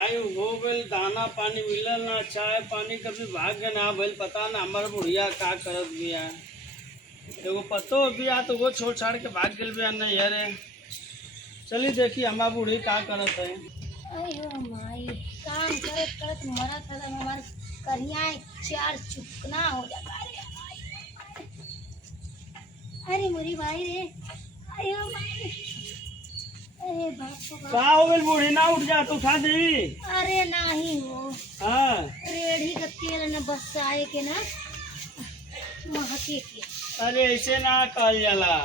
भाई हो गई दाना पानी मिलल ना चाय पानी कभी भाग्य ना भइल पता ना हमार बुढ़िया का करत बिया। एगो पतो बिया तो वो छोड़ छाड़ के भाग गेल बिया नहीं अरे चली देखी हमार बूढ़ी का करत है। अयो माई काम करत करत मरत है हमार करिया चार चुकना हो जाता रे। अरे मोरी भाई रे अयो माई अरे बाप रे का हो गई बूढ़ी ना उठ जा तो उठा दी। अरे नहीं हो हाँ रेड़ी का तेल न बसाए के ना महके के। अरे ऐसे ना कहल जाला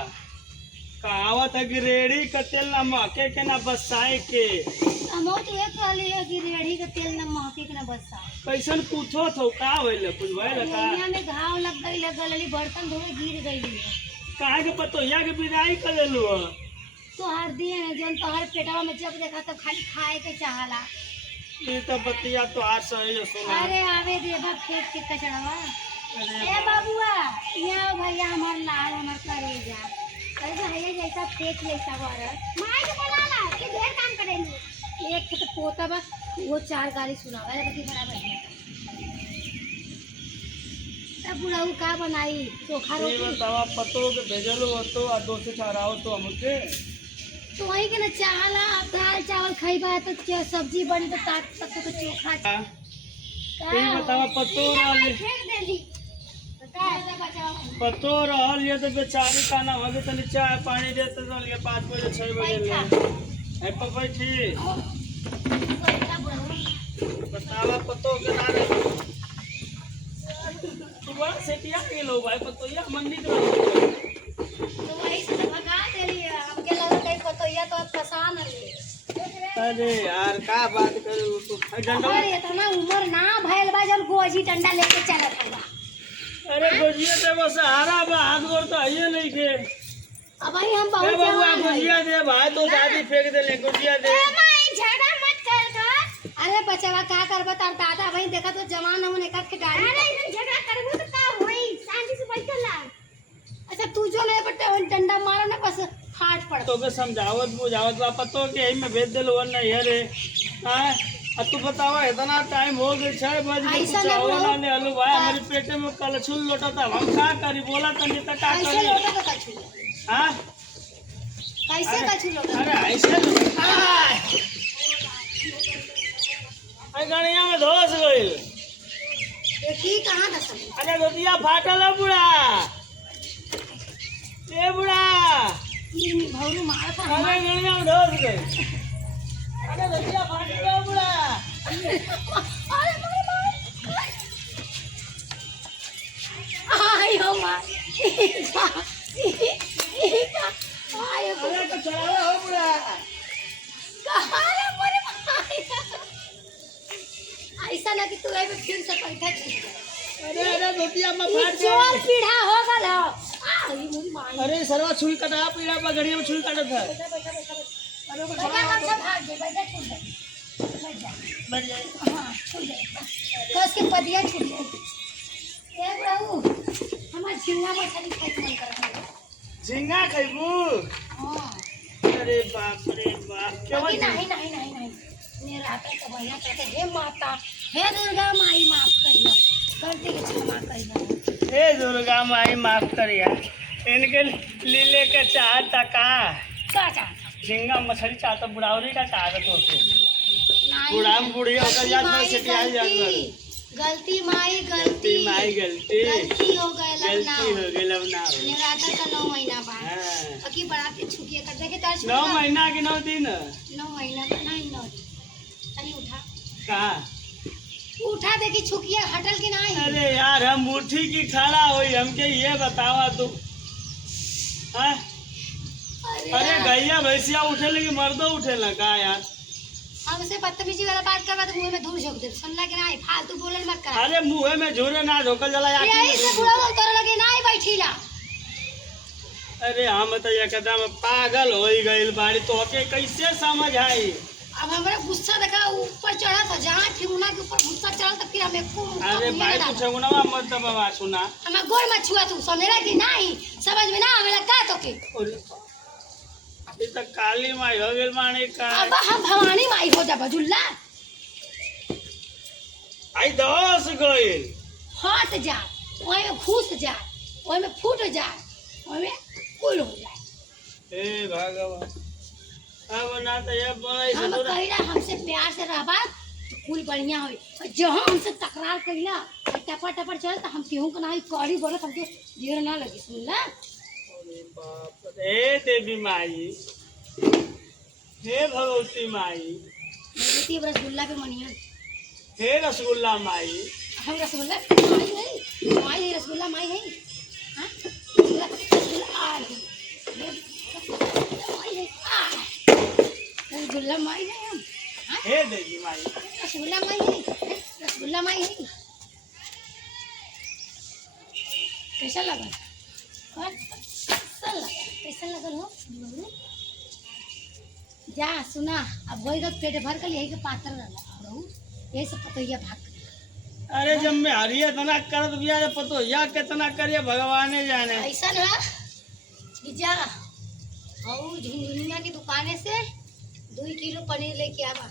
कहावत है कि रेड़ी का तेल ना महके के ना बसाए के। हम तो ये कहली है कि रेड़ी का तेल न महके के ना बसाए। कैसन पूछो तो का भइल कुछ भइल का दुनिया में घाव लग गई गलली बर्तन धोए गिर गई है। काहे के पतोहिया के विदाई कर लेलू हो। तो हर दिन जोन तोहर पेटवा में जब देखा तो खाली खाए के चाहला। ये तो बतिया तो आज सही है सुना। अरे आवे देवा खेत के कचड़वा। अरे ए बाबुआ यहाँ भैया हमार लाल हमार करेजा कैसे है जैसा खेत जैसा बरत माई के बोलाला कि ढेर काम करेली। एक तो पोता बा वो चार गाली सुनावे रे बती बराबर है। तब बुढ़ाऊ का बनाई चोखा ये रोटी बतावा पतो के भेजलो हो तो आ दो से ठहराओ तो हमके तो वही के ना चाहला दाल चावल खाइबा तो सब्जी बनी तो तात तक तो चोखा का ये बतावा पतो रहल फेंक देली पतो रहल ये तो बेचारी का ना होगे तनी चाय पानी देते तो लिए 5 बजे 6 बजे ले है बैठी बतावा पतो के ना रे तू बड़ा सेटिया के लो भाई पतो ये मंडी के तो वही से तो भगा देली हमके लगा कहीं पतोइया तो परेशान है। अरे यार का बात करू तू डंडा अरे इतना उम्र ना भइल बा जब गोजी डंडा लेके चलत हवा। अरे गोजिया ते बस सहारा बा हाथ गोर तो आइए नहीं के अब भाई हम ए बहुत बाबू जवान गोजिया दे भाई तो दादी फेंक दे ले गोजिया दे। ए माई झगड़ा मत कर कर। अरे बचवा का करबा तार दादा भाई देखा तो जवान हमने कब के गाड़ी। अरे इधर झगड़ा करबो तो का होई शांति से बैठ ला। अच्छा तू जो ले बटे डंडा मारा ना बस फाट पड़। तो के समझावत बुझावत बा पतो के एही में भेज देलो वन नहीं है रे। हां अब तू बतावा इतना टाइम हो गई 6 बज के ऐसा कुछ ना और बोलो। ना ले हलू भाई हमारे पेटे में कलछुल लोटा था हम का करी बोला तनी त का कैसे करी। लोटा का छू हां कैसे का छू लोटा। अरे ऐसे आई गणिया में धोस गइल। देखी कहां दसन। अरे गोदिया फाटल है बुढ़ा ए बुढ़ा ई भौरू मारत अरे गणिया में धोस गइल। अरे गोदिया फाटल है बुढ़ा अरे आयो माँ आयो अरे तो चलावे हो बुढ़ा कहां मोरे ऐसा ना कि तू ए फिर से पैठा छीन। अरे गोदिया में ई फाट जोर गइल। पीढ़ा हो गल आ ई मोरी माँ अरे सरवा छुरी कटा पीड़ा पर घड़िया में छुरी काटत है। बैठा बैठा बैठा अरे को बैठा कब से भाग गए बैठा छूट गए बैठ जा बढ़ जाए हां छूट गए कस के पदिया छूट गए। ए बहू हमार झिंगा मछली खाए के मन करत है। झींगा खइबू। हां अरे बाप रे बाप क्या अभी नहीं नहीं नहीं नहीं मेरा आता तो भैया कहते हे माता हे दुर्गा माई माफ करियो गलती के क्षमा करियो। हे दुर्गा माई माफ करिया इनके लीले के चाहता का का चाहता झींगा मछली चाहता बुढ़ावरी का चाहत हो तो नहीं बुढ़ा बूढ़ी होकर याद माई कर से क्या याद गलती माई कर गलती माई गलती गलती हो गए अब ना गलती हो गई अब ना हो। मेरा आता का 9 महीना बाद हाँ। अकी बढ़ाते छुकिए कर देखे तार 9 महीना के 9 दिन 9 महीना का नहीं 9 चलिए उठा कहा उठा देखी छुकिए हटल कि नहीं। अरे यार हम मुट्ठी की खड़ा हुई हमके ये बतावा तू हाँ? अरे गैया भैंसिया उठे लगी मर्दो उठे लगा यार। हमसे बदतमीजी वाला बात करवा तो मुंह में धूल झोंक दे सुनला कि नहीं फालतू बोलन मत कर। अरे मुँह में झूरे ना ढोकल जला यार। यही से बुढ़ा बोल तोरा लगे नहीं बैठीला। अरे हम तो एकदम पागल हो गइल बाड़ी तो के कैसे समझ आई। अब हमारा गुस्सा देखा ऊपर चढ़ा था जहाँ ठिगुना के ऊपर गुस्सा चढ़ा तो फिर हमें अरे भाई तू छगुनवा मत दबा सुना। हमें गोर मत छुआ तू समझला कि नहीं समझ में ना हमें का तो के ये तो काली माई हो गेल माने का। अब हम भवानी माई हो जा बजुल्ला आई दस गइल हट जाए, ओए में घुस जाए, ओए में फूट जाए, ओए में कुल हो जाए। हे भगवान अब ना तो ये बड़ा हम कहिला हमसे प्यार से रहबा तो कुल बढ़िया होई। और जहाँ हमसे तकरार करिला टपर टपर चल तो हम केहू के नाही कड़ी बोलत हमके देर ना लगी सुनला। अरे बाप रे हे देवी माई हे भगवती माई बेटी रसगुल्ला के मनिया हे रसगुल्ला माई हम रसगुल्ला माई है, माई है रसगुल्ला माई है। हां रसगुल्ला आ रही माई है आ रसगुल्ला माई है हम। हां हे देवी माई रसगुल्ला माई है, रसगुल्ला माई है। कैसा लगा? कैसा लगल हो? जा सुना अब वही तो पेट भर कर यही के पात्र रहू यही सब पतैया भाग। अरे जब मैं हरिया तना करत बिया रे पतो या कितना करिए भगवाने जाने। ऐसा ना कि जा और झुनझुनिया की दुकाने से 2 किलो पनीर लेके आवा।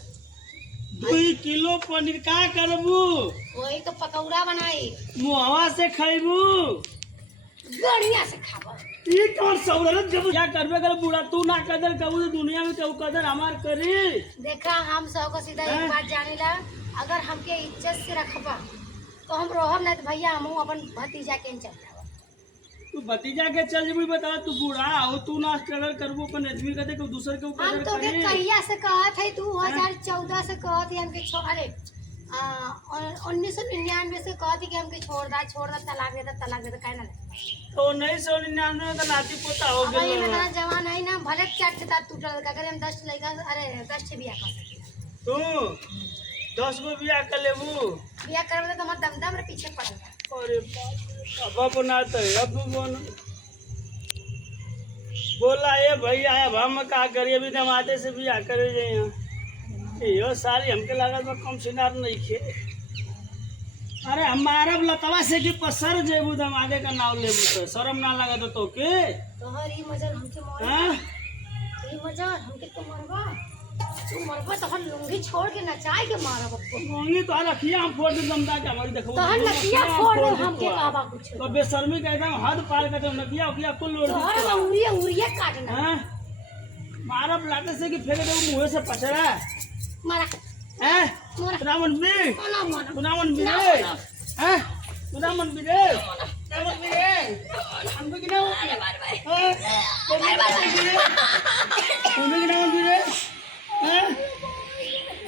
2 किलो पनीर का करबू? वही तो पकौड़ा बनाई मुहवा से खैबू बढ़िया से खावा। ये कौन सौरत जब क्या करबे कर बूढ़ा तू ना कदर कबू तो दुनिया में केहू कदर हमार करी। देखा हम सब को सीधा एक बात जाने ला, अगर हमके इज्जत से रखबा तो हम रोहब नहीं तो भैया हम अपन भतीजा के चल जावा। तू भतीजा के चल जेबू बता तू बूढ़ा हो तू ना कदर करबू अपन आदमी कदे को दूसर के हम कदर तो के करी। कहिया से कहत है 2014 से कहत है हमके अरे 1999 से कहती कि हमके छोड़ दा तलाक दे काहे ना तो 1999 का नाती पोता हो अब ये गेल। इतना जवान है ना भले क्या ता टूटल का करे हम 10 लड़का अरे 10 छे बियाह कर सकेला। तू 10 गो बियाह कर लेबू। बियाह करबे तो हमर दमदम रे पीछे पड़ल बा। अरे बाप अब बनाते अब बोल बोला ये भैया अब हम का करिए भी दमादे से बियाह करे जाए। यो साली हमके लागत में कम सिनार नहीं खे। अरे हमारा लतवा से कि पसर जेबू दमादे का नाम लेबू तो शर्म ना लगा तो के तोहर ई मजर हमके मार हां ई मजर हमके तो मरबा तू मरबा तोहर लुंगी छोड़ के नचाए के मारब अब मोंगी तो रखिया हम फोड़ दे दमदा के हमारी देखो तोहर नकिया फोड़ दे हमके कहबा कुछ तो बेशर्मी का एकदम हद पार कर दे नकिया उकिया कुल लोड तोहर उरिया काटना हां मारब लाते से कि फेंक दे मुंह से पछड़ा मारा हैं मारा रामन बे मारा रामन बे हैं रामन बे रामन बे हम भी ना अरे मार भाई हां हम भी ना बे हैं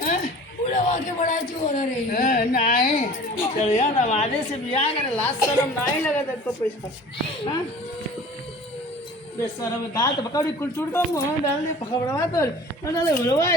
हैं पूरा आगे बड़ा जोर रे नहीं चल यार दमादे से बियाह करे लास्ट शर्म नहीं लगा देखो पैसा हां बेशरम दांत पकड़ी कुल चूड़ का मुंह डाल दे पकड़वा तो डाले हुलवा